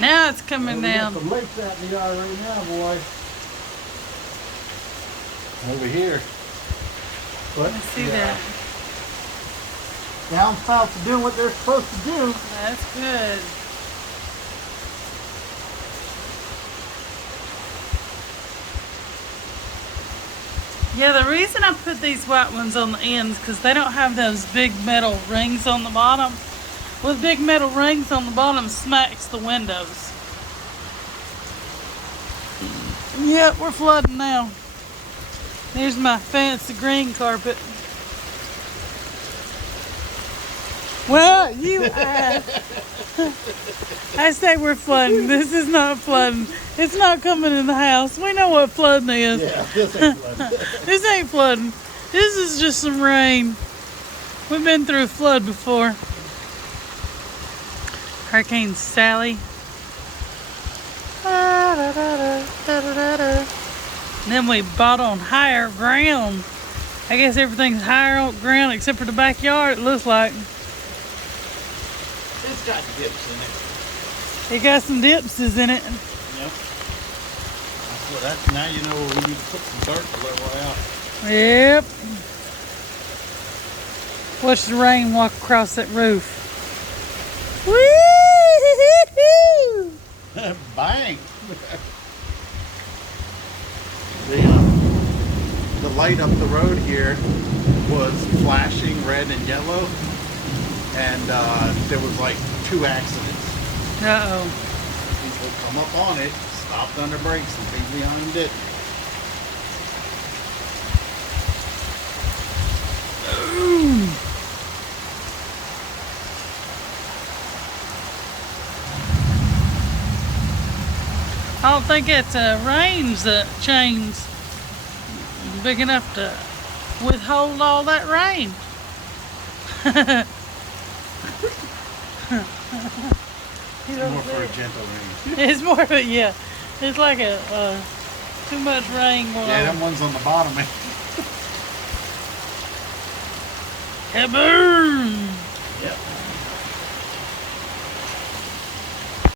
Now it's coming down. We got some lakes out in the yard right now, boy. Over here. But, I see that. Downspouts are doing what they're supposed to do. That's good. Yeah, the reason I put these white ones on the ends because they don't have those big metal rings on the bottom. With big metal rings on the bottom smacks the windows. Yep, we're flooding now. There's my fancy green carpet. Well, you I say we're flooding. This is not flooding. It's not coming in the house. We know what flooding is. Yeah, this ain't flooding. This ain't flooding. This is just some rain. We've been through a flood before. Hurricane Sally. And then we bought on higher ground. I guess everything's higher on ground except for the backyard, it looks like. It's got dips in it. It got some dipses in it. Yep. That's now you know where we need to put some dirt to level out. Yep. Watch the rain walk across that roof. Woo! Bang! The light up the road here was flashing red and yellow, and there was like 2 accidents. Uh-oh. People come up on it, stopped on their brakes, and people behind them didn't. I don't think it rains the chains big enough to withhold all that rain. More for a gentle rain. It's more of a, yeah. It's like a too much rain going Yeah, on. them ones on the bottom. Kaboom! Yep.